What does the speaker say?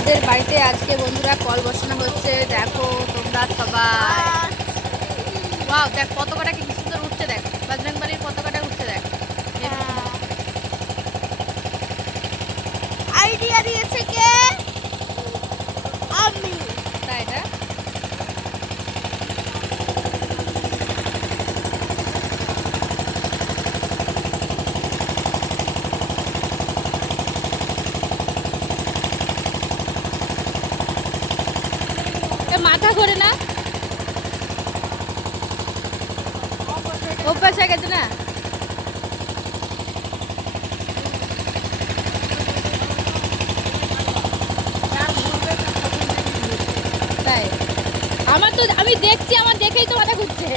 আমাদের বাড়িতে আজকে বন্ধুরা কল বসানো হচ্ছে। দেখো তোমরা সবাই, ওয়াও দেখ পতাকাটা কি সুন্দর উঠছে, দেখ বজরংবলির পতাকাটা উঠছে, দেখ আইডিয়া দিয়েছে কে? আমি। তাই এটা মাথা ঘোরে না, অভ্যাস হয়ে গেছে না। তাই আমার তো, আমি দেখছি, আমার দেখেই তো মাথা ঘুরছে।